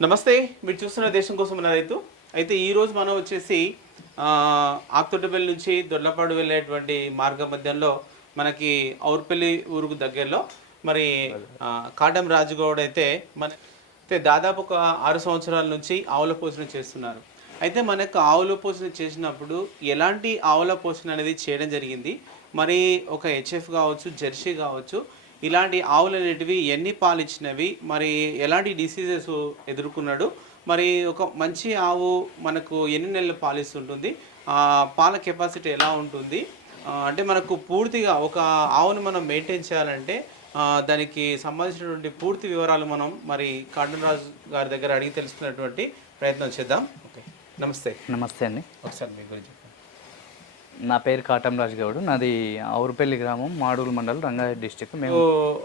నమస్తే, మీరు చూస్తున్న దేశం కోసం ఉన్న రైతు. అయితే ఈరోజు మనం వచ్చేసి ఆక్తోటపల్లి నుంచి దొడ్లపాడు వెళ్ళేటువంటి మార్గ మధ్యంలో మనకి ఔర్పల్లి ఊరుకు దగ్గరలో మరి కాటం రాజుగౌడ్ అయితే దాదాపు ఒక 6 సంవత్సరాల నుంచి ఆవుల పోషణ చేస్తున్నారు. అయితే మనకు ఆవుల పోషణ చేసినప్పుడు ఎలాంటి ఆవుల పోషణ అనేది చేయడం జరిగింది, మరి ఒక హెచ్ఎఫ్ కావచ్చు, జెర్సీ కావచ్చు, ఇలాంటి ఆవులు అనేటివి ఎన్ని పాలు ఇచ్చినవి, మరి ఎలాంటి డిసీజెస్ ఎదుర్కొన్నాడు, మరి ఒక మంచి ఆవు మనకు ఎన్ని నెలలు పాలిస్తుంటుంది, పాల కెపాసిటీ ఎలా ఉంటుంది, అంటే మనకు పూర్తిగా ఒక ఆవును మనం మెయింటైన్ చేయాలంటే దానికి సంబంధించినటువంటి పూర్తి వివరాలు మనం మరి కాటన్ రాజు గారి దగ్గర అడిగి తెలుసుకున్నటువంటి ప్రయత్నం చేద్దాం. ఓకే, నమస్తే. నమస్తే అండి. ఒకసారి మీ గురించి. నా పేరు కాటం రాజు గౌడ్. నాది ఔరుపల్లి గ్రామం, మాడూరు మండలం, రంగారెడ్డి డిస్టిక్. మేము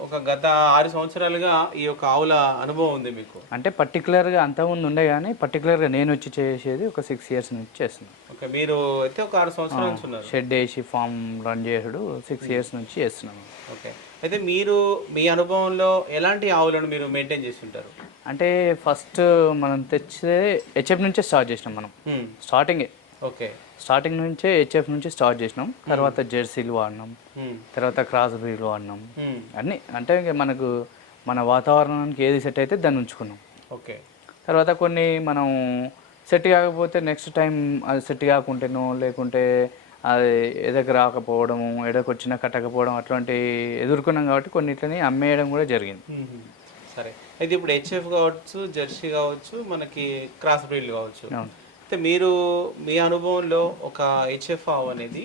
ఒక గత 6 సంవత్సరాలుగా ఈ యొక్క ఆవుల అనుభవం ఉంది మీకు? అంటే పర్టికులర్గా అంతకుముందు ఉండే కానీ పర్టికులర్గా నేను వచ్చి చేసేది ఒక 6 ఇయర్స్ నుంచి చేస్తున్నాను. ఓకే, మీరు అయితే ఒక 6 సంవత్సరాల నుంచి ఉన్నారు. షెడ్ వేసి ఫామ్ రన్ చేసుడు 6 ఇయర్స్ నుంచి చేస్తున్నాను. ఓకే, అయితే మీరు మీ అనుభవంలో ఎలాంటి ఆవులను మీరు మెయింటైన్ చేస్తుంటారు? అంటే ఫస్ట్ మనం తెచ్చే హెచ్ఎఫ్ నుంచే స్టార్ట్ చేసినాం. మనం స్టార్టింగే స్టార్టింగ్ నుంచే హెచ్ఎఫ్ నుంచి స్టార్ట్ చేసినాం. తర్వాత జెర్సీలు వాడినాం, తర్వాత క్రాస్ బ్రీడ్లు వాడినాం. అన్నీ అంటే మనకు మన వాతావరణానికి ఏది సెట్ అయితే దాన్ని ఉంచుకున్నాం. ఓకే, తర్వాత కొన్ని మనం సెట్ కాకపోతే నెక్స్ట్ టైం అది సెట్ కాకుంటేనో లేకుంటే అది ఎదకు రాకపోవడము, ఎదకు వచ్చినా కట్టకపోవడం అట్లాంటి ఎదుర్కొన్నాం. కాబట్టి కొన్నిట్లని అమ్మేయడం కూడా జరిగింది. సరే, అయితే ఇప్పుడు హెచ్ఎఫ్ కావచ్చు, జెర్సీ కావచ్చు, మనకి క్రాస్ బ్రీడ్లు కావచ్చు, అయితే మీరు మీ అనుభవంలో ఒక హెచ్ఎఫ్ ఆవు అనేది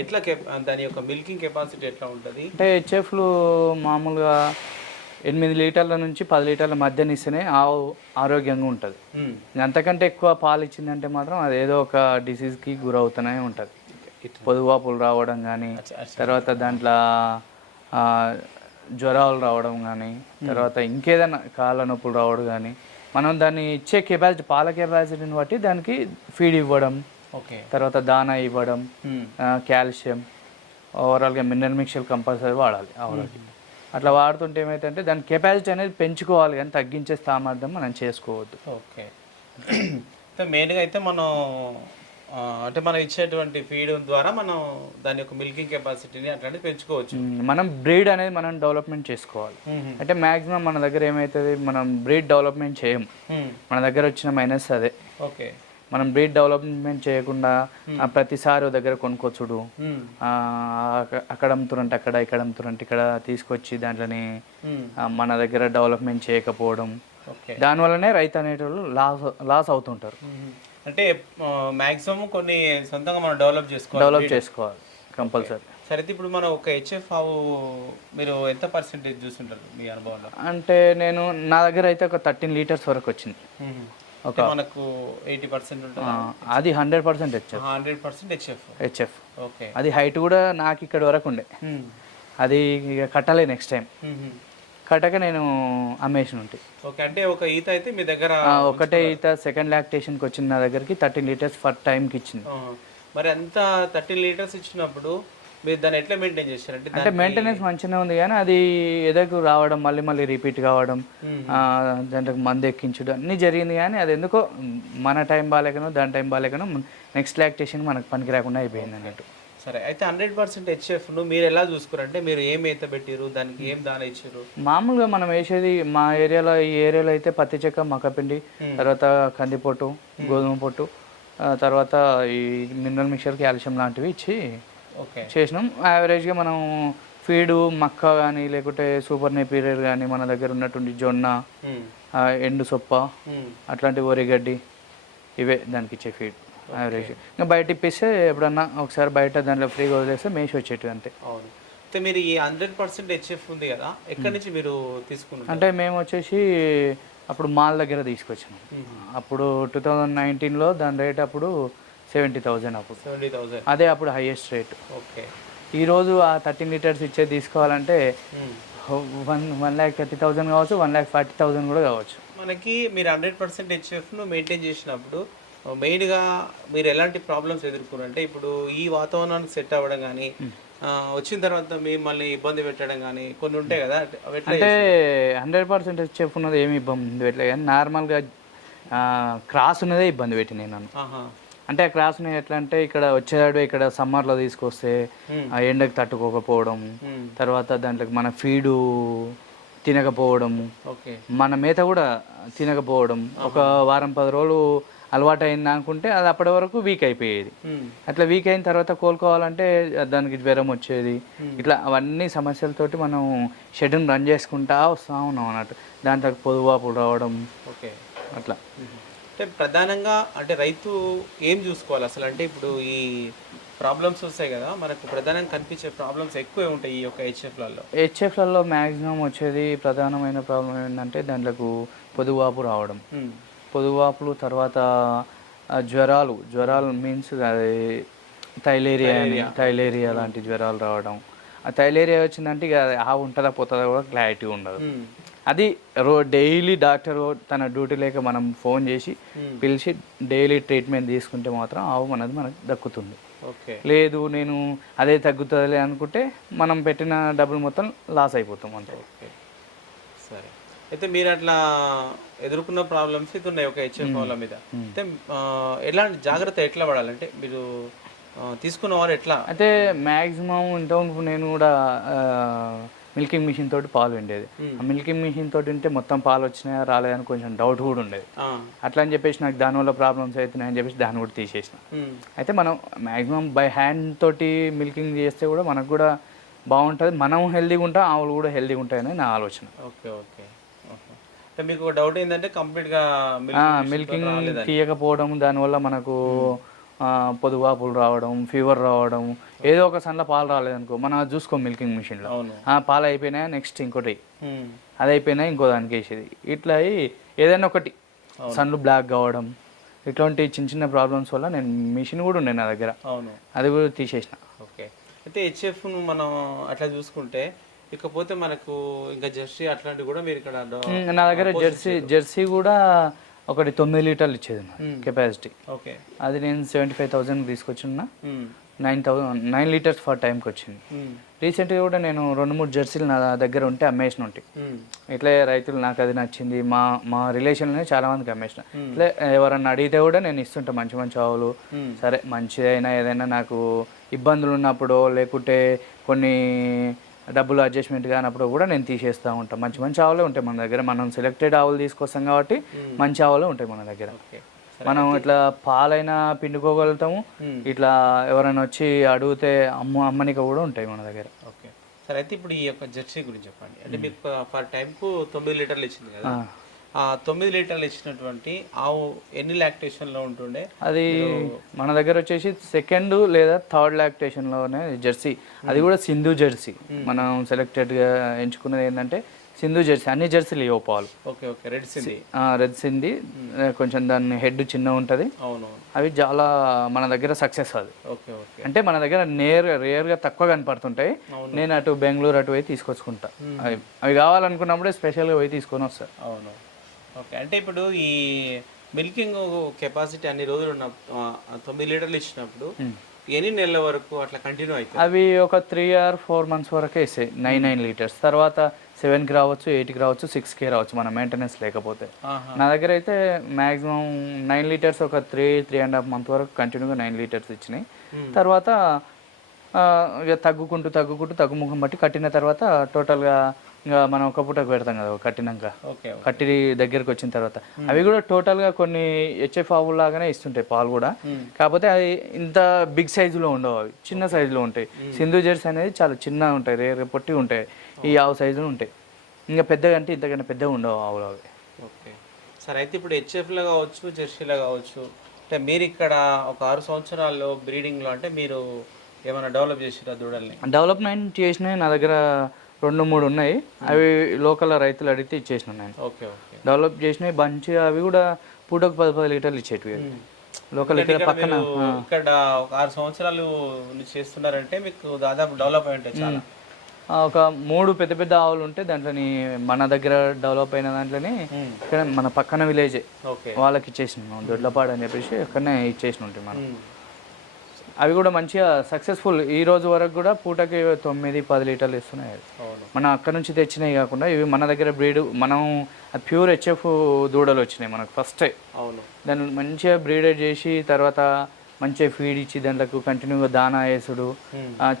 ఎట్లా దాని యొక్క మిల్కింగ్ కెపాసిటీ ఎట్లా ఉంటుంది? అంటే హెచ్ఎఫ్లు మామూలుగా 8 లీటర్ల నుంచి 10 లీటర్ల మధ్యన ఇస్తేనే ఆవు ఆరోగ్యంగా ఉంటుంది. అంతకంటే ఎక్కువ పాలు ఇచ్చిందంటే మాత్రం అది ఏదో ఒక డిసీజ్కి గురవుతూనే ఉంటుంది. పొదువాపులు రావడం కానీ, తర్వాత దాంట్లో జ్వరాలు రావడం కానీ, తర్వాత ఇంకేదైనా కాళ్ళ నొప్పులు రావడం కానీ, మనం దాన్ని ఇచ్చే కెపాసిటీ, పాల కెపాసిటీని బట్టి దానికి ఫీడ్ ఇవ్వడం, తర్వాత దానా ఇవ్వడం, కాల్షియం, ఓవరాల్గా మినరల్ మిక్చర్ కంపల్సరీ వాడాలి ఆవులకి. అట్లా వాడుతుంటే ఏమైతే దాని కెపాసిటీ అనేది పెంచుకోవాలి కానీ తగ్గించే సామర్థ్యం మనం చేసుకోవద్దు. ఓకే, మెయిన్గా అయితే మనం అంటే మనం ఇచ్చేటువంటి ఫీడ్ ద్వారా మనం దాని యొక్క మిల్కింగ్ కెపాసిటీని అట్లాంటివి పెంచుకోవచ్చు. మనం బ్రీడ్ అనేది మనం డెవలప్మెంట్ చేసుకోవాలి. అంటే మ్యాక్సిమం మన దగ్గర ఏమవుతుంది, మనం బ్రీడ్ డెవలప్మెంట్ చేయము. మన దగ్గర వచ్చిన మైనస్ అదే. ఓకే, మనం బ్రీడ్ డెవలప్మెంట్ చేయకుండా ప్రతిసారి దగ్గర కొనుక్కొచ్చుడు, అక్కడ అమ్ముతురంటే అక్కడ, ఇక్కడ అమ్ముతురంటే ఇక్కడ తీసుకొచ్చి దాంట్లోని మన దగ్గర డెవలప్మెంట్ చేయకపోవడం, దానివల్లనే రైతు అనేటోళ్ళు లాస్ అవుతుంటారు. అంటే మ్యాక్సిమం కొన్ని సొంతంగా మనం డెవలప్ చేసుకోవాలి కంపల్సరీ. సరే, ఇప్పుడు మనం ఒక హెచ్ఎఫ్ ఆవు మీరు ఎంత పర్సెంటేజ్ చూస్తుంటారు మీ అనుభవంలో? అంటే నేను నా దగ్గర అయితే ఒక 13 లీటర్స్ వరకు వచ్చింది. ఒక మనకు 80% ఉంటుంది, అది 100% హెచ్ఎఫ్. 100% హెచ్ఎఫ్. ఓకే, అది హైట్ కూడా నాకు ఇక్కడ వరకు ఉండే. అది ఇక కట్టలే నెక్స్ట్ టైం కట్టక నేను అమ్మేషన్ ఉంటాయి. ఓకే, అంటే ఒక ఈత అయితే మీ దగ్గర ఒకటే ఈత సెకండ్ లాక్టేషన్కి వచ్చింది నా దగ్గరికి 13 లీటర్స్ ఫర్ టైంకి ఇచ్చింది. మరి అంత 13 లీటర్స్ ఇచ్చినప్పుడు మీరు దాన్ని ఎట్లా మెయింటైన్ చేశారంటే? అంటే మెయింటెనెన్స్ మంచిగానే ఉంది కానీ అది ఎదకు రావడం, మళ్ళీ మళ్ళీ రిపీట్ కావడం, దాంట్లో మందు ఎక్కించడం అన్నీ జరిగింది. కానీ అది ఎందుకో మన టైం బాగాలేకనో దాని టైం బాగాలేకనో నెక్స్ట్ లాక్టేషన్ మనకు పనికి రాకుండా అయిపోయింది అన్నట్టు. సరే, అయితే 100% హెచ్ఎఫ్ను మీరు ఎలా చూసుకురంటే మీరు ఏం ఈత పెట్టారు, దానికి ఏం దాన ఇచ్చారు? మామూలుగా మనం వేసేది మా ఏరియాలో, ఈ ఏరియాలో అయితే పత్తి చెక్క, మక్కపిండి, తర్వాత కందిపొట్టు, గోధుమ పొట్టు, తర్వాత ఈ మినరల్ మిక్చర్, కాల్షియం లాంటివి ఇచ్చి చేసినాం. యావరేజ్గా మనం ఫీడు మక్క కానీ లేకుంటే సూపర్ నేపీరియర్ కానీ, మన దగ్గర ఉన్నటువంటి జొన్న, ఎండు సొప్ప, అట్లాంటి వరిగడ్డి, ఇవే దానికి ఇచ్చే ఫీడ్ యావరేజ్. ఇంకా బయట ఇప్పిస్తే ఎప్పుడన్నా ఒకసారి బయట దాంట్లో ఫ్రీగా వదిలేస్తే మేసి వచ్చేటివి అంతే. అవును, అయితే మీరు ఈ 100% హెచ్ఎఫ్ ఉంది కదా, ఎక్కడి నుంచి మీరు తీసుకున్నారు? అంటే మేము వచ్చేసి అప్పుడు మాల్ దగ్గర తీసుకొచ్చాము. అప్పుడు 2019లో దాని రేట్ అప్పుడు 70,000. అప్పుడు 70,000 అదే అప్పుడు హైయెస్ట్ రేట్. ఓకే, ఈరోజు ఆ 13 లీటర్స్ ఇచ్చేది తీసుకోవాలంటే 1,30,000 కావచ్చు, 1,40,000 కూడా కావచ్చు. మనకి మీరు 100% హెచ్ఎఫ్ను మెయింటైన్ చేసినప్పుడు మెయిన్గా మీరు ఎలాంటి ప్రాబ్లమ్స్ ఎదుర్కొన్నారంటే, ఇప్పుడు ఈ వాతావరణానికి సెట్ అవ్వడం కానీ, వచ్చిన తర్వాత మిమ్మల్ని ఇబ్బంది పెట్టడం కానీ కొన్ని ఉంటాయి కదా, అవి ఎట్లా అంటే 100% హెచ్ఎఫ్ ఉన్నది ఏమి ఇబ్బంది పెట్టలేదు, కానీ నార్మల్గా క్రాస్ ఉన్నదే ఇబ్బంది పెట్టింది నన్ను. ఆహా. అంటే ఆ క్రాస్ ఎట్లా అంటే ఇక్కడ వచ్చేవాడు ఇక్కడ సమ్మర్లో తీసుకొస్తే ఆ ఎండకు తట్టుకోకపోవడం, తర్వాత దాంట్లోకి మన ఫీడు తినకపోవడము, ఓకే, మన మేత కూడా తినకపోవడం. ఒక వారం 10 రోజులు అలవాటు అయింది అనుకుంటే అది అప్పటి వరకు వీక్ అయిపోయేది. అట్లా వీక్ అయిన తర్వాత కోలుకోవాలంటే దానికి జ్వరం వచ్చేది. ఇట్లా అవన్నీ సమస్యలతోటి మనం షెడ్యూల్ రన్ చేసుకుంటా వస్తూ ఉన్నాం అన్నట్టు. దాంట్లో పొదువాపులు రావడం. ఓకే, అట్లా అంటే ప్రధానంగా అంటే రైతు ఏం చూసుకోవాలి అసలు? అంటే ఇప్పుడు ఈ ప్రాబ్లమ్స్ వస్తాయి కదా మనకు, ప్రధానంగా కనిపించే ప్రాబ్లమ్స్ ఎక్కువే ఉంటాయి ఈ యొక్క హెచ్ఎఫ్లలో. హెచ్ఎఫ్లలో మ్యాక్సిమం వచ్చేది ప్రధానమైన ప్రాబ్లం ఏంటంటే దాంట్లో పొదువాపు రావడం. పొదువాపులు, తర్వాత జ్వరాలు మీన్స్ అది థైలేరియా లాంటి జ్వరాలు రావడం. ఆ థైలేరియా వచ్చిందంటే ఇక ఆవు ఉంటుందా పోతుందా కూడా క్లారిటీ ఉండదు. అది డైలీ డాక్టర్ తన డ్యూటీ లేక మనం ఫోన్ చేసి పిలిచి డైలీ ట్రీట్మెంట్ తీసుకుంటే మాత్రం ఆవు మనకు దక్కుతుంది. లేదు నేను అదే తగ్గుతుందిలే అనుకుంటే మనం పెట్టిన డబ్బులు మొత్తం లాస్ అయిపోతాం అంతే. సరే, అయితే మీరు అట్లా ఎదుర్కొన్న ప్రాబ్లమ్స్ ఇది ఉన్నాయి ఒక హెచ్ఎఫ్ వాళ్ళ మీద. అయితే ఎలాంటి జాగ్రత్త ఎట్లా పడాలంటే మీరు తీసుకున్న వారు ఎట్లా? అయితే మ్యాక్సిమం ఇంతవరకు నేను కూడా మిల్కింగ్ మిషన్ తోటి పాలు ఉండేది. ఆ మిల్కింగ్ మిషన్ తోటి ఉంటే మొత్తం పాలు వచ్చినాయా రాలేదని కొంచెం డౌట్ కూడా ఉండేది. అట్లా అని చెప్పేసి నాకు దానివల్ల ప్రాబ్లమ్స్ అవుతున్నాయని చెప్పేసి దాన్ని కూడా తీసేసిన. అయితే మనం మ్యాక్సిమం బై హ్యాండ్ తోటి మిల్కింగ్ చేస్తే కూడా మనకు కూడా బాగుంటుంది, మనం హెల్దీగా ఉంటాం, ఆవులు కూడా హెల్దీగా ఉంటాయని నా ఆలోచన. ఓకే ఓకే, మీకు డౌట్ ఏంటంటే కంప్లీట్గా మిల్కింగ్ తీయకపోవడం, దానివల్ల మనకు పొదువాపులు రావడం, ఫీవర్ రావడం, ఏదో ఒక సన్లో పాలు రాలేదనుకో మనం చూసుకో మిల్కింగ్ మిషన్లో పాలు అయిపోయినాయా నెక్స్ట్ ఇంకోటి, అది అయిపోయినా ఇంకో దానికి వేసేది. ఇట్లా ఏదైనా ఒకటి సన్లు బ్లాక్ కావడం, ఇట్లాంటి చిన్న చిన్న ప్రాబ్లమ్స్ వల్ల నేను మిషన్ కూడా ఉండే నా దగ్గర, అది కూడా తీసేసిన. ఓకే, అయితే హెచ్ఎఫ్ను మనం అట్లా చూసుకుంటే ఇకపోతే మనకు ఇంకా జెర్సీ అట్లాంటివి కూడా మీరు ఇక్కడ నా దగ్గర జెర్సీ కూడా ఒకటి 9 లీటర్లు ఇచ్చేది కెపాసిటీ. ఓకే, అది నేను 75,000 తీసుకొచ్చిన 9 లీటర్స్ ఫర్ టైంకి వచ్చింది. రీసెంట్గా కూడా నేను 2-3 జెర్సీలు నా దగ్గర ఉంటే అమ్మేసిన ఉంటాయి. ఇట్లా రైతులు నాకు అది నచ్చింది, మా రిలేషన్లోనే చాలా మందికి అమ్మేసిన. ఇట్లా ఎవరన్నా అడిగితే కూడా నేను ఇస్తుంటా మంచి మంచి ఆవులు. సరే మంచిదైనా ఏదైనా నాకు ఇబ్బందులు ఉన్నప్పుడు లేకుంటే కొన్ని డబ్బులు అడ్జస్ట్మెంట్ కానప్పుడు కూడా నేను తీసేస్తూ ఉంటాను. మంచి మంచి ఆవులే ఉంటాయి మన దగ్గర, మనం సెలెక్టెడ్ ఆవులు తీసుకొస్తాం కాబట్టి మంచి ఆవులే ఉంటాయి మన దగ్గర. మనం ఇట్లా పాలైనా పిండుకోగలుగుతాము, ఇట్లా ఎవరైనా వచ్చి అడిగితే అమ్మనిక కూడా ఉంటాయి మన దగ్గర. ఓకే, సరే, అయితే ఇప్పుడు ఈ యొక్క జెర్సీ గురించి చెప్పండి. అంటే మీకు పర్ టైంకు 9 లీటర్లు ఇచ్చింది కదా, ఆ 9 లీటర్లు ఇచ్చినటువంటి ఆవు ఎన్ని లాక్టేషన్లో ఉంటుండే? అది మన దగ్గర వచ్చేసి 2nd లేదా 3rd లాక్టేషన్లోనే జెర్సీ, అది కూడా సింధు జెర్సీ. మనం సెలెక్టెడ్గా ఎంచుకున్నది ఏంటంటే సింధు జెర్సీ. అన్ని జెర్సీలు ఇవ్వ పాలు. ఓకే ఓకే, రెడ్ సింధి కొంచెం దాని హెడ్ చిన్న ఉంటుంది. అవి చాలా మన దగ్గర సక్సెస్. అది అంటే మన దగ్గర రేర్గా తక్కువ కనపడుతుంటాయి. నేను అటు బెంగళూరు అటు పోయి తీసుకొచ్చుకుంటా. అవి కావాలనుకున్నప్పుడే స్పెషల్గా పోయి తీసుకొని వస్తాను. అవును, ఓకే. అంటే ఇప్పుడు ఈ మిల్కింగ్ కెపాసిటీ అన్ని రోజులు ఉన్న 9 లీటర్లు ఇచ్చినప్పుడు ఎన్ని నెలల వరకు అట్లా కంటిన్యూ అవుతుంది? అవి ఒక 3 or 4 months వరకే ఇస్తాయి 9 లీటర్స్. తర్వాత 7కి రావచ్చు, 8కి రావచ్చు, 6కి రావచ్చు మన మెయింటెనెన్స్ లేకపోతే. నా దగ్గర అయితే మ్యాక్సిమం 9 లీటర్స్ ఒక 3.5 months వరకు కంటిన్యూగా 9 లీటర్స్ ఇచ్చినాయి. తర్వాత ఇక తగ్గుముఖం బట్టి కట్టిన తర్వాత టోటల్గా ఇంకా మనం ఒక పూటకు పెడతాం కదా కట్టినాక, కట్టి దగ్గరికి వచ్చిన తర్వాత అవి కూడా టోటల్గా కొన్ని హెచ్ఎఫ్ ఆవులు లాగానే ఇస్తుంటాయి పాలు కూడా. కాకపోతే అవి ఇంత బిగ్ సైజులో ఉండవు, అవి చిన్న సైజులో ఉంటాయి. సింధు జెర్సీ అనేది చాలా చిన్నగా ఉంటాయి, రేర్ పొట్టి ఉంటాయి. ఈ ఆవు సైజులో ఉంటాయి. ఇంకా పెద్దగా అంటే ఇంతకన్నా పెద్దగా ఉండవు ఆవులు అవి. ఓకే, సరే, అయితే ఇప్పుడు హెచ్ఎఫ్లో కావచ్చు, జెర్సీలో కావచ్చు, అంటే మీరు ఇక్కడ ఒక 6 సంవత్సరాల్లో బ్రీడింగ్లో అంటే మీరు ఏమైనా డెవలప్ చేసిరా దూడల్ని? డెవలప్మెంట్ చేసినాయి నా దగ్గర 2-3 ఉన్నాయి. అవి లోకల్ రైతులు అడిగితే ఇచ్చేసిన నేను. ఓకే ఓకే, డెవలప్ చేసినాయి మంచిగా. అవి కూడా పూటకు 10 లీటర్లు ఇచ్చేటివి లోకల్. ఇక్కడ పక్కన ఇక్కడ ఒక 6 సంవత్సరాలు చేస్తున్నారంటే మీకు దాదాపు డెవలప్ అయి ఉంటాయి చాలా. ఒక 3 పెద్ద పెద్ద ఆవులు ఉంటే దాంట్లోని మన దగ్గర డెవలప్ అయిన దాంట్లోనే ఇక్కడ మన పక్కన విలేజే వాళ్ళకి ఇచ్చేసినాం, దొడ్లపాడు అని చెప్పేసి అక్కడనే ఇచ్చేసిన ఉంటాయి మనం. అవి కూడా మంచిగా సక్సెస్ఫుల్. ఈ రోజు వరకు కూడా పూటకి 9-10 లీటర్లు ఇస్తున్నాయి అవి. మనం అక్కడ నుంచి తెచ్చినవి కాకుండా ఇవి మన దగ్గర బ్రీడ్, మనం ప్యూర్ హెచ్ఎఫ్ దూడలు వచ్చినాయి మనకు ఫస్టే. అవును. దాన్ని మంచిగా బ్రీడెడ్ చేసి తర్వాత మంచిగా ఫీడ్ ఇచ్చి దాంట్లోకి కంటిన్యూగా దానా వేసుడు,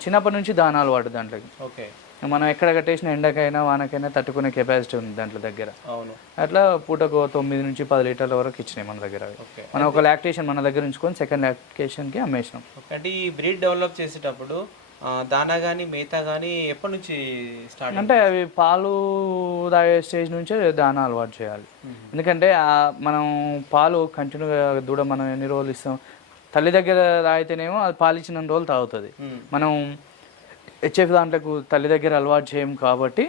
చిన్నప్పటి నుంచి దానా అలవాటు దాంట్లోకి. ఓకే. మనం ఎక్కడ కట్టేసిన ఎండకైనా వానకైనా తట్టుకునే కెపాసిటీ ఉంది దాంట్లో దగ్గర. అవును. అట్లా పూటకు 9-10 లీటర్ల వరకు ఇచ్చినాయి మన దగ్గర. మనం ఒక లాక్టేషన్ మన దగ్గర ఉంచుకొని సెకండ్ లాక్టేషన్కి అమ్మేసినాం. అంటే ఈ బ్రీడ్ డెవలప్ చేసేటప్పుడు దానా కానీ మేతా కానీ ఎప్పటి నుంచి స్టార్ట్? అంటే అవి పాలు తాగే స్టేజ్ నుంచే దానా అలవాటు చేయాలి. ఎందుకంటే మనం పాలు కంటిన్యూగా దూడ మనం ఎన్ని రోజులు ఇస్తాం, తల్లి దగ్గర తాగితేనేమో అది పాలు ఇచ్చిన రోజులు తాగుతుంది. మనం హెచ్ఎఫ్ దాంట్లోకి తల్లి దగ్గర అలవాటు చేయం కాబట్టి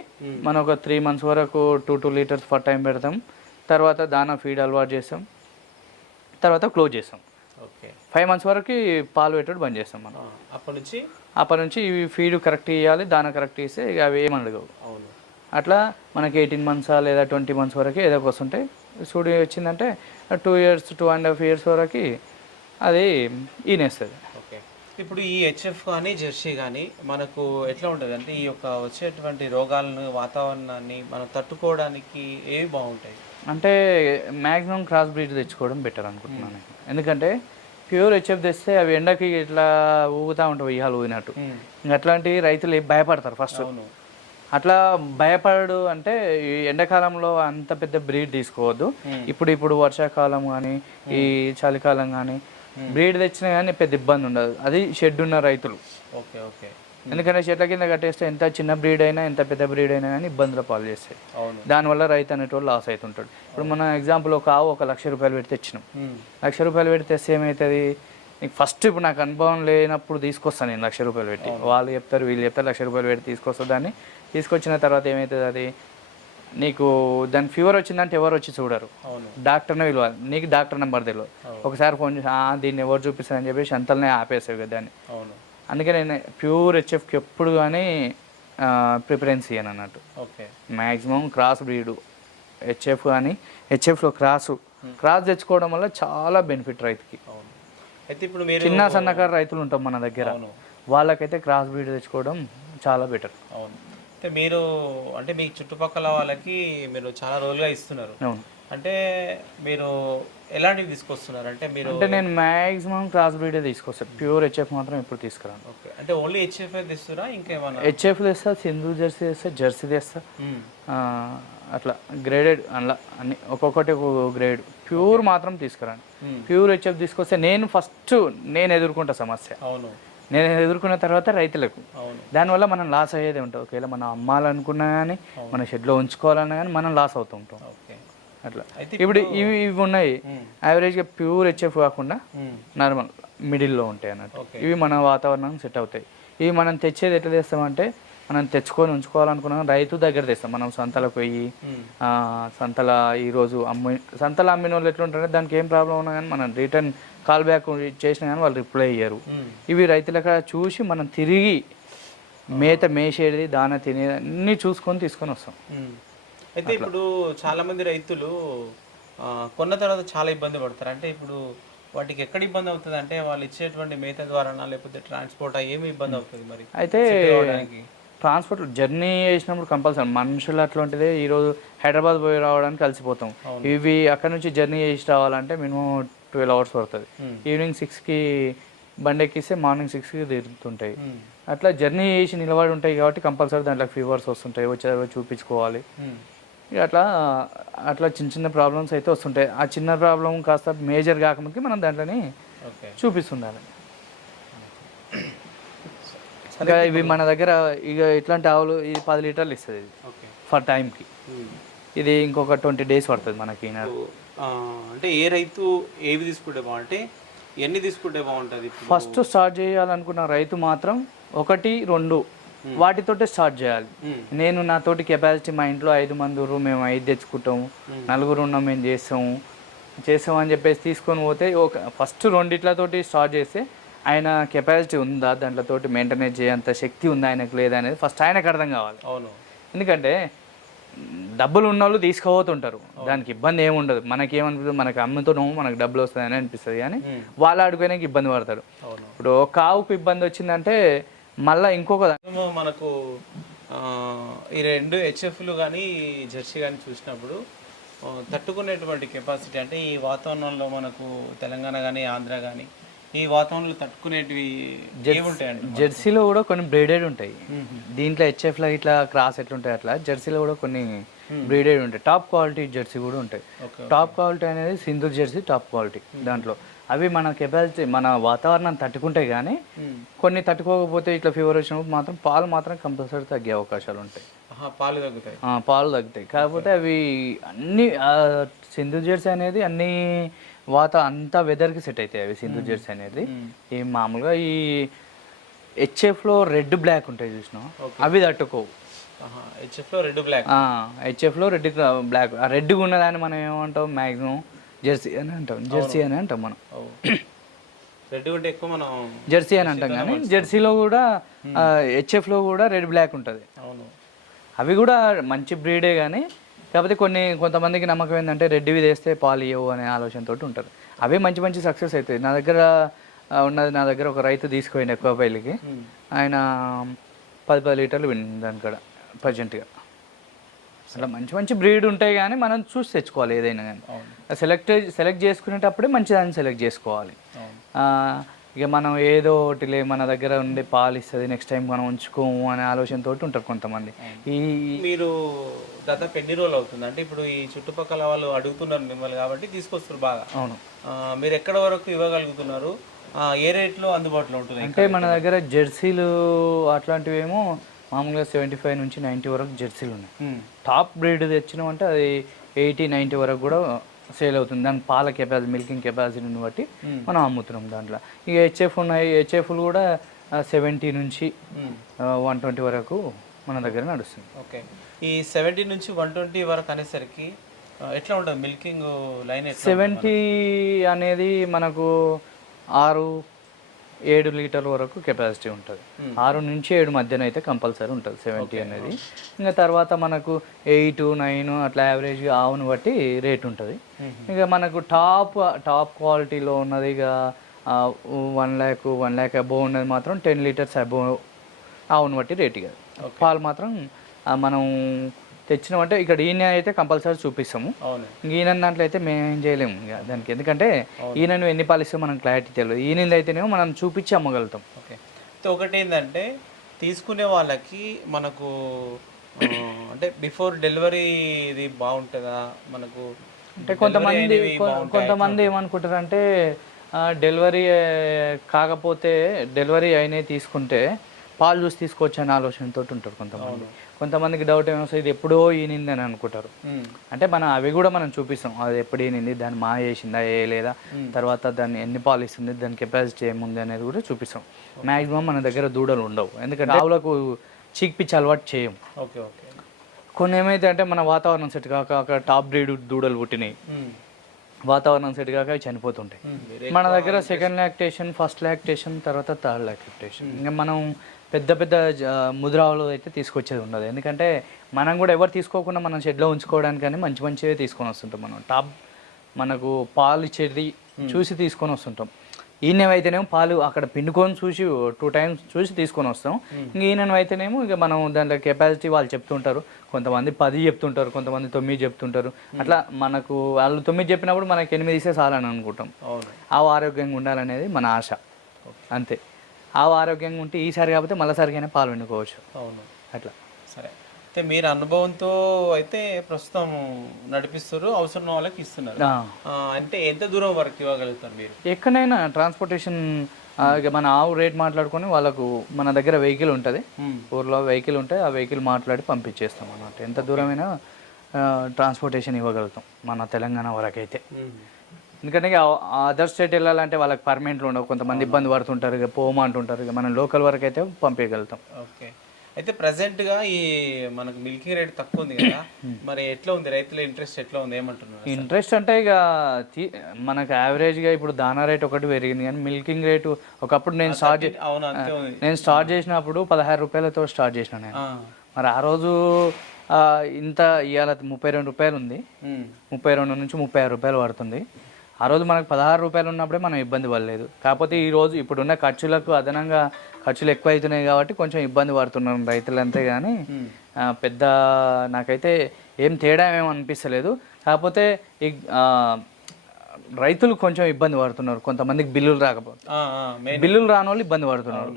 మనం ఒక 3 months వరకు 2 లీటర్స్ పర్ టైం పెడతాం. తర్వాత దానా ఫీడ్ అలవాటు చేస్తాం, తర్వాత క్లోజ్ చేస్తాం. ఓకే. 5 months వరకు పాలు పెట్టడం బంద్ చేస్తాం మనం. అప్పటి నుంచి ఇవి ఫీడ్ కరెక్ట్ ఇవ్వాలి, దానా కరెక్ట్ ఇస్తే ఇక అవి ఏమి అడగవు. అవును. అట్లా మనకి 18 months లేదా 20 months వరకు ఏదో ఒక వస్తుంటాయి. సూడి వచ్చిందంటే 2 years 2.5 years వరకు అది ఈనేస్తుంది. ఓకే. ఇప్పుడు ఈ హెచ్ఎఫ్ కానీ జెర్సీ కానీ మనకు ఎట్లా ఉంటుంది అంటే ఈ యొక్క వచ్చేటువంటి రోగాలను వాతావరణాన్ని మనం తట్టుకోవడానికి ఏవి బాగుంటాయి? అంటే మ్యాక్సిమం క్రాస్ బ్రీడ్ తెచ్చుకోవడం బెటర్ అనుకుంటున్నాను. ఎందుకంటే ప్యూర్ హెచ్ఎఫ్ తెస్తే అవి ఎండకి ఇట్లా ఊగుతూ ఉంటాయి ఇవాళ ఊగినట్టు. ఇంకా అట్లాంటి రైతులు భయపడతారు ఫస్ట్. అట్లా భయపడు అంటే ఈ ఎండాకాలంలో అంత పెద్ద బ్రీడ్ తీసుకోవద్దు. ఇప్పుడు వర్షాకాలం కానీ ఈ చలికాలం కానీ బ్రీడ్ తెచ్చినా కానీ పెద్ద ఇబ్బంది ఉండదు. అది షెడ్ ఉన్న రైతులు. ఓకే. ఓకే. ఎందుకంటే చెట్ల కింద కట్టేస్తే ఎంత చిన్న బ్రీడ్ అయినా ఎంత పెద్ద బ్రీడ్ అయినా కానీ ఇబ్బందులు పాలు చేస్తాయి. దానివల్ల రైతు అనేటోళ్ళు లాస్ అవుతుంటాడు. ఇప్పుడు మన ఎగ్జాంపుల్ ఒక ఆవు 1 లక్ష రూపాయలు పెట్టి తెచ్చినాం. 1 లక్ష రూపాయలు పెట్టి తెస్తే ఏమవుతుంది, నీకు ఫస్ట్ ఇప్పుడు నాకు అనుభవం లేనప్పుడు తీసుకొస్తాను నేను 1 లక్ష రూపాయలు పెట్టి, వాళ్ళు చెప్తారు వీళ్ళు చెప్తారు 1 లక్ష రూపాయలు పెట్టి తీసుకొస్తా. దాన్ని తీసుకొచ్చిన తర్వాత ఏమవుతుంది, అది నీకు దాని ఫీవర్ వచ్చిందంటే ఎవరు వచ్చి చూడరు, డాక్టర్నే పిలవాలి. నీకు డాక్టర్ నెంబర్ తెలియదు. ఒకసారి ఫోన్ చేసి దీన్ని ఎవరు చూపిస్తారని చెప్పేసి అంతలనే ఆపేసావు కదా దాన్ని. అందుకే నేను ప్యూర్ హెచ్ఎఫ్కి ఎప్పుడు కానీ ప్రిఫరెన్స్ ఇయ్యను అన్నట్టు. Okay. Maximum cross breed HF కానీ హెచ్ఎఫ్లో క్రాస్ తెచ్చుకోవడం వల్ల చాలా బెనిఫిట్ రైతుకి. అయితే ఇప్పుడు మీరు చిన్న సన్నకారు రైతులు ఉంటాం మన దగ్గర, వాళ్ళకైతే క్రాస్ బ్రీడ్ తెచ్చుకోవడం చాలా బెటర్. అవును. అయితే మీరు అంటే మీ చుట్టుపక్కల వాళ్ళకి మీరు చాలా రోజులుగా ఇస్తున్నారు. అవును. అంటే మీరు ఎలాంటివి తీసుకొస్తున్నారు? అంటే నేను మ్యాక్సిమం క్రాస్ బ్రీడే తీసుకొస్తాను. ప్యూర్ హెచ్ఎఫ్ మాత్రం ఎప్పుడు తీసుకురాను. ఓకే. అంటే ఓన్లీ హెచ్ఎఫ్ తెస్తురా ఇంకేమన్నా? హెచ్ఎఫ్ తెస్తా, సింధు జెర్సీ తెస్తా, అట్లా గ్రేడెడ్ అలా అన్ని ఒక్కొక్కటి ఒక్కొక్క గ్రేడ్. ప్యూర్ మాత్రం తీసుకురాను. ప్యూర్ హెచ్ఎఫ్ తీసుకొస్తే నేను ఎదుర్కొంటా సమస్య. అవును. నేను ఎదుర్కొన్న తర్వాత రైతులకు దానివల్ల మనం లాస్ అయ్యేది ఉంటుంది. ఒకవేళ మనం అమ్మాలనుకున్నా కానీ మన షెడ్లో ఉంచుకోవాలన్నా కానీ మనం లాస్ అవుతూ ఉంటాం. అట్లా ఇప్పుడు ఇవి ఉన్నాయి యావరేజ్గా ప్యూర్ హెచ్ఎఫ్ కాకుండా నార్మల్ మిడిల్లో ఉంటాయి అన్నట్టు. ఇవి మన వాతావరణం సెట్ అవుతాయి. ఇవి మనం తెచ్చేది ఎట్లా తెస్తామంటే మనం తెచ్చుకొని ఉంచుకోవాలనుకున్నాం రైతు దగ్గర తెస్తాం. మనం సంతలకు పోయి సంతల ఈరోజు సంతలో అమ్మిన వాళ్ళు ఎట్లా ఉంటారంటే దానికి ఏం ప్రాబ్లం ఉన్నా కానీ మనం రిటర్న్ కాల్ బ్యాక్ చేసినా కానీ వాళ్ళు రిప్లై అయ్యారు. ఇవి రైతులకు చూసి మనం తిరిగి మేత మేసేది దాన తినేది అన్నీ చూసుకొని తీసుకొని వస్తాం. అయితే ఇప్పుడు చాలా మంది రైతులు కొన్న తర్వాత చాలా ఇబ్బంది పడతారు. అంటే ఇప్పుడు వాటికి ఎక్కడ ఇబ్బంది అవుతుంది అంటే వాళ్ళు ఇచ్చేటువంటి మేత ద్వారా లేకపోతే ట్రాన్స్పోర్ట్ ఏమి ఇబ్బంది అవుతుంది? మరి అయితే ట్రాన్స్పోర్ట్ జర్నీ చేసినప్పుడు కంపల్సరీ మనుషులు అట్లాంటిదే. ఈరోజు హైదరాబాద్ పోయి రావడానికి కలిసిపోతాం. ఇవి అక్కడ నుంచి జర్నీ చేసి రావాలంటే మినిమం 12 hours పడుతుంది. ఈవినింగ్ 6కి బండి ఎక్కిస్తే మార్నింగ్ 6కి తిరుగుతుంటాయి. అట్లా జర్నీ చేసి నిలబడి ఉంటాయి కాబట్టి కంపల్సరీ దాంట్లో ఫీవర్స్ వస్తుంటాయి, వచ్చే చూపించుకోవాలి. అట్లా చిన్న ప్రాబ్లమ్స్ అయితే వస్తుంటాయి. ఆ చిన్న ప్రాబ్లం కాస్త మేజర్ కాకముందుకి మనం దాంట్లోని చూపిస్తుండాలి. ఇంకా ఇవి మన దగ్గర ఇక ఇట్లాంటి ఆవులు ఇది 10 లీటర్లు ఇస్తుంది ఫర్ టైంకి. ఇది ఇంకొక 20 days పడుతుంది మనకి. అంటే ఏ రైతు ఏవి తీసుకుంటే బాగుంటే ఎన్ని తీసుకుంటే బాగుంటుంది? ఫస్ట్ స్టార్ట్ చేయాలనుకున్న రైతు మాత్రం 1-2 వాటితోటే స్టార్ట్ చేయాలి. నేను నాతోటి కెపాసిటీ మా ఇంట్లో 5 మంది మేము 5 తెచ్చుకుంటాము, 4 ఉన్నాం మేము చేస్తామని చెప్పేసి తీసుకొని పోతే ఫస్ట్ 2 స్టార్ట్ చేస్తే ఆయన కెపాసిటీ ఉందా, దాంట్లోతోటి మెయింటెనెన్స్ చేయంత శక్తి ఉందా ఆయనకు లేదా అనేది ఫస్ట్ ఆయనకు అర్థం కావాలి. అవును. ఎందుకంటే డబ్బులు ఉన్న వాళ్ళు తీసుకుపోతుంటారు, దానికి ఇబ్బంది ఏమి ఉండదు. మనకి ఏమనిపిస్తుంది, మనకి అమ్ముతున్నాము మనకు డబ్బులు వస్తాయని అనిపిస్తుంది, కానీ వాళ్ళు ఆడుకోవడానికి ఇబ్బంది పడతారు. ఇప్పుడు ఒక ఆవుకు ఇబ్బంది వచ్చిందంటే మళ్ళీ ఇంకొక మనకు ఈ రెండు హెచ్ఎఫ్లు కానీ జెర్సీ కానీ చూసినప్పుడు తట్టుకునేటువంటి కెపాసిటీ అంటే ఈ వాతావరణంలో మనకు తెలంగాణ కానీ ఆంధ్ర కానీ ఈ వాతావరణంలో తట్టుకునేటివి ఏముంటాయండి? జెర్సీలో కూడా కొన్ని బ్రీడెడ్ ఉంటాయి. దీంట్లో హెచ్ఎఫ్లో ఇట్లా క్రాస్ ఎట్లుంటాయి అట్లా జెర్సీలో కూడా కొన్ని బ్రీడెడ్ ఉంటాయి. టాప్ క్వాలిటీ జెర్సీ కూడా ఉంటాయి. టాప్ క్వాలిటీ అనేది సింధూర్ జెర్సీ టాప్ క్వాలిటీ. దాంట్లో అవి మన కెపాసిటీ మన వాతావరణం తట్టుకుంటాయి, కానీ కొన్ని తట్టుకోకపోతే ఇట్లా ఫీవర్ వచ్చినప్పుడు మాత్రం పాలు మాత్రం కంపల్సరీ తగ్గే అవకాశాలు ఉంటాయి. పాలు తగ్గుతాయి, పాలు తగ్గుతాయి. కాకపోతే అవి అన్ని సింధూర్ జెర్సీ అనేది అన్ని అంతా వెదర్కి సెట్ అవుతాయి అవి. సింధూర్ జెర్సీ అనేది ఈ మామూలుగా ఈ హెచ్ఎఫ్లో రెడ్ బ్లాక్ ఉంటాయి చూసినా, అవి తట్టుకోవు. హెచ్ఎఫ్లో రెడ్ బ్లాక్, హెచ్ఎఫ్లో రెడ్ బ్లాక్. ఆ రెడ్గా ఉన్నదాన్ని మనం ఏమంటాం మ్యాక్సిమం జెర్సీ అని అంటాం. జెర్సీ అని అంటాం మనం. రెడ్ ఉంటే ఎక్కువ మనం జెర్సీ అని అంటాం, కానీ జెర్సీలో కూడా హెచ్ఎఫ్లో కూడా రెడ్ బ్లాక్ ఉంటుంది. అవును, అవి కూడా మంచి బ్రీడే, కానీ కాకపోతే కొంతమందికి నమ్మకం ఏంటంటే రెడ్డివి వేస్తే పాలు ఇవ్వవు అనే ఆలోచనతో ఉంటారు. అవే మంచి మంచి సక్సెస్ అవుతాయి. నా దగ్గర ఒక రైతు తీసుకుపోయింది ఎక్కువ పైలకి, ఆయన 10 లీటర్లు వింది దానికాడ ప్రజెంట్గా. అట్లా మంచి మంచి బ్రీడ్ ఉంటాయి, కానీ మనం చూసి తెచ్చుకోవాలి ఏదైనా కానీ. సెలెక్ట్ చేసుకునేటప్పుడే మంచి దాన్ని సెలెక్ట్ చేసుకోవాలి. ఇక మనం ఏదో ఒకటి మన దగ్గర ఉండే పాలు ఇస్తుంది నెక్స్ట్ టైం మనం ఉంచుకోము అనే ఆలోచనతో ఉంటారు కొంతమంది. మీరు దాదాపు ఎన్ని రోజులు అవుతుంది అంటే ఇప్పుడు ఈ చుట్టుపక్కల వాళ్ళు అడుగుతున్నారు మిమ్మల్ని కాబట్టి తీసుకొస్తారు బాగా? అవును. మీరు ఎక్కడ వరకు ఇవ్వగలుగుతున్నారు? ఏ రేట్లో అందుబాటులో ఉంటుంది? అంటే మన దగ్గర జెర్సీలు అట్లాంటివి ఏమో మామూలుగా 75 నుంచి 90 వరకు జెర్సీలు ఉన్నాయి. టాప్ బ్రీడ్ తెచ్చినామంటే అది 80-90 వరకు కూడా సేల్ అవుతుంది. దాని పాల కెపాసిటీ, మిల్కింగ్ కెపాసిటీని బట్టి మనం అమ్ముతున్నాం. దాంట్లో ఇక హెచ్ఎఫ్ ఉన్నాయి. హెచ్ఎఫ్లు కూడా 70 నుంచి 120 వరకు మన దగ్గర నడుస్తుంది. ఓకే, ఈ 70 నుంచి 120 వరకు అనేసరికి ఎట్లా ఉంటుంది మిల్కింగ్ లైన్? 70 అనేది మనకు 6-7 లీటర్ల వరకు కెపాసిటీ ఉంటుంది. 6 నుంచి 7 మధ్యన అయితే కంపల్సరీ ఉంటుంది 70 అనేది. ఇంకా తర్వాత మనకు 8-9 అట్లా యావరేజ్గా ఆవును బట్టి రేట్ ఉంటుంది. ఇక మనకు టాప్ క్వాలిటీలో ఉన్నది ఇక 1 lakh అబోవ్ ఉన్నది మాత్రం 10 లీటర్స్ అబోవ్ ఆవును బట్టి రేట్. ఇక పాలు మాత్రం మనం తెచ్చినామంటే ఇక్కడ ఈయన అయితే కంపల్సరీ చూపిస్తాము. ఈయన దాంట్లో అయితే మేము ఏం చేయలేము ఇక దానికి, ఎందుకంటే ఈయన ఎన్ని పాలు ఇస్తే మనం క్లారిటీ తెలియదు. ఈయనది అయితేనేమో మనం చూపించి అమ్మగలుగుతాం. ఓకే, ఒకటి ఏంటంటే తీసుకునే వాళ్ళకి మనకు అంటే బిఫోర్ డెలివరీ ఇది బాగుంటుందా మనకు? అంటే కొంతమంది ఏమనుకుంటారంటే డెలివరీ కాకపోతే డెలివరీ అయినవి తీసుకుంటే పాలు చూసి తీసుకోవచ్చు అనే ఆలోచనతో ఉంటారు కొంతమందికి డౌట్ ఏమొస్తుంది, ఇది ఎప్పుడో ఈనింది అని అనుకుంటారు. అంటే అవి కూడా మనం చూపిస్తాం, అది ఎప్పుడు ఈనింది, దాన్ని మా చేసిందా ఏ లేదా, తర్వాత దాన్ని ఎన్ని పాలు ఇస్తుంది, దాని కెపాసిటీ ఏముంది అనేది కూడా చూపిస్తాం. మ్యాక్సిమం మన దగ్గర దూడలు ఉండవు, ఎందుకంటే ఆవులకు చీక్పిచ్చి అలవాటు చేయం. కొన్ని ఏమైతే అంటే మన వాతావరణం సెట్ కాక అక్కడ టాప్ బ్రీడ్ దూడలు పుట్టినాయి, వాతావరణం సెట్ కాక అవి చనిపోతుంటాయి. మన దగ్గర సెకండ్ లాక్టేషన్, ఫస్ట్ లాక్టేషన్, తర్వాత థర్డ్ లాక్టేషన్. ఇంకా మనం పెద్ద ముద్రావులు అయితే తీసుకొచ్చేది ఉండదు, ఎందుకంటే మనం కూడా ఎవరు తీసుకోకుండా మనం షెడ్లో ఉంచుకోవడానికి కానీ మంచివే తీసుకొని వస్తుంటాం. మనకు పాలు ఇచ్చేది చూసి తీసుకొని వస్తుంటాం. ఈయనవైతేనేమో పాలు అక్కడ పిండుకొని చూసి 2 times చూసి తీసుకొని వస్తాం. ఇంక ఈయనవైతేనేమో ఇక మనం దాంట్లో కెపాసిటీ వాళ్ళు చెప్తుంటారు, కొంతమంది 10 చెప్తుంటారు, కొంతమంది 9 చెప్తుంటారు. అట్లా మనకు వాళ్ళు 9 చెప్పినప్పుడు మనకి 8 ఇస్తే చాలని అనుకుంటాం. ఆవు ఆరోగ్యంగా ఉండాలనేది మన ఆశ, అంతే. ఆవు ఆరోగ్యంగా ఉంటే ఈసారి కాకపోతే మళ్ళీసారికైనా పాలు వండుకోవచ్చు. అవును, అట్లా. సరే, అయితే మీరు అనుభవంతో అయితే ప్రస్తుతం నడిపిస్తారు, అవసరం వాళ్ళకి ఇస్తున్నారు. అంటే ఎంత దూరం వరకు ఇవ్వగలుగుతారు మీరు? ఎక్కడైనా ట్రాన్స్పోర్టేషన్, మన ఆవు రేట్ మాట్లాడుకొని వాళ్ళకు మన దగ్గర వెహికల్ ఉంటుంది, ఊర్లో వెహికల్ ఉంటాయి, ఆ వెహికల్ మాట్లాడి పంపించేస్తాం అన్నమాట. ఎంత దూరమైనా ట్రాన్స్పోర్టేషన్ ఇవ్వగలుగుతాం మన తెలంగాణ వరకు అయితే. ఎందుకంటే ఇక అదర్ స్టేట్ వెళ్ళాలంటే వాళ్ళకి పర్మనెంట్లు ఉండవు, కొంతమంది ఇబ్బంది పడుతుంటారు, ఇక పోమంటుంటారు. ఇక మనం లోకల్ వరకు అయితే పంపించగలుగుతాం. ఓకే, అయితే ప్రజెంట్గా ఈ మనకు మిల్కింగ్ రేట్ తక్కువ ఉంది కదా, మరి ఎట్లా ఉంది రైతుల ఇంట్రెస్ట్ ఎట్లా ఉంది, ఏమంటున్నారు? ఇంట్రెస్ట్ అంటే ఇక మనకు యావరేజ్గా ఇప్పుడు దానా రేట్ ఒకటి పెరిగింది, కానీ మిల్కింగ్ రేటు ఒకప్పుడు నేను స్టార్ట్ చేసినప్పుడు 16 రూపాయలతో స్టార్ట్ చేసిన నేను. మరి ఆ రోజు ఇంత ఇవాళ 32 రూపాయలు ఉంది, 32 నుంచి 36 రూపాయలు పడుతుంది. ఆ రోజు మనకు 16 రూపాయలు ఉన్నప్పుడే మనం ఇబ్బంది పడలేదు. కాకపోతే ఈరోజు ఇప్పుడున్న ఖర్చులకు అదనంగా ఖర్చులు ఎక్కువ అవుతున్నాయి కాబట్టి కొంచెం ఇబ్బంది పడుతున్నాం రైతులు, అంతే కానీ పెద్ద నాకైతే ఏం తేడా ఏమో అనిపిస్తలేదు. కాకపోతే ఈ రైతులు కొంచెం ఇబ్బంది పడుతున్నారు, కొంతమందికి బిల్లులు రాకపోతే, బిల్లులు రాని వాళ్ళు ఇబ్బంది పడుతున్నారు,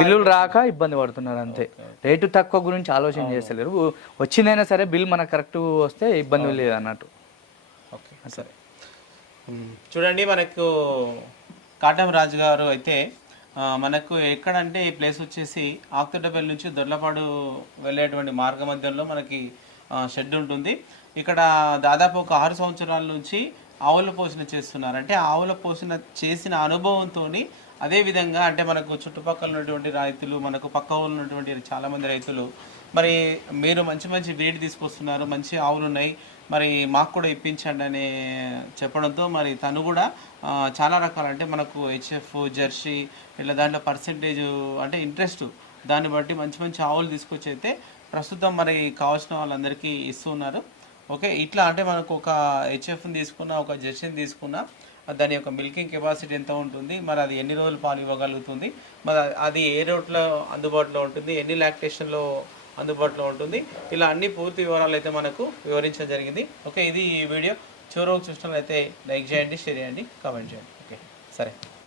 బిల్లులు రాక ఇబ్బంది పడుతున్నారు అంతే. రేటు తక్కువ గురించి ఆలోచన చేస్తలేరు, వచ్చిందైనా సరే బిల్ మనకు కరెక్ట్ వస్తే ఇబ్బంది లేదు అన్నట్టు. ఓకే సరే, చూడండి మనకు కాటం రాజు గారు అయితే మనకు ఎక్కడంటే ఈ ప్లేస్ వచ్చేసి ఆక్తోటపల్లి నుంచి దొర్లపాడు వెళ్ళేటువంటి మార్గ మధ్యంలో మనకి షెడ్ ఉంటుంది. ఇక్కడ దాదాపు ఒక 6 సంవత్సరాల నుంచి ఆవుల పోషణ చేస్తున్నారు. అంటే ఆవుల పోషణ చేసిన అనుభవంతో అదేవిధంగా అంటే మనకు చుట్టుపక్కల ఉన్నటువంటి రైతులు, మనకు పక్క ఊళ్ళో ఉన్నటువంటి చాలామంది రైతులు మరి మీరు మంచి మంచి బ్రీడ్ తీసుకొస్తున్నారు, మంచి ఆవులు ఉన్నాయి, మరి మాకు కూడా ఇప్పించండి అని చెప్పడంతో మరి తను కూడా చాలా రకాలు అంటే మనకు హెచ్ఎఫ్, జెర్సీ ఇలా దాంట్లో పర్సెంటేజ్ అంటే ఇంట్రెస్ట్ దాన్ని బట్టి మంచి మంచి ఆవులు తీసుకొచ్చి అయితే ప్రస్తుతం మరి కావాల్సిన వాళ్ళందరికీ ఇస్తున్నారు. ఓకే, ఇట్లా అంటే మనకు ఒక హెచ్ఎఫ్ని తీసుకున్నా, ఒక జెర్సీని తీసుకున్నా దాని యొక్క మిల్కింగ్ కెపాసిటీ ఎంత ఉంటుంది, మరి అది ఎన్ని రోజులు పాలు ఇవ్వగలుగుతుంది, మరి అది ఏ రోట్లో అందుబాటులో ఉంటుంది, ఎన్ని లాక్టేషన్లో అందుబాటులో ఉంటుంది, ఇలా అన్ని పూర్తి వివరాలు అయితే మనకు వివరించడం జరిగింది. ఓకే, ఇది ఈ వీడియో చివరికి చూసినట్లయితే లైక్ చేయండి, షేర్ చేయండి, కామెంట్ చేయండి. ఓకే సరే.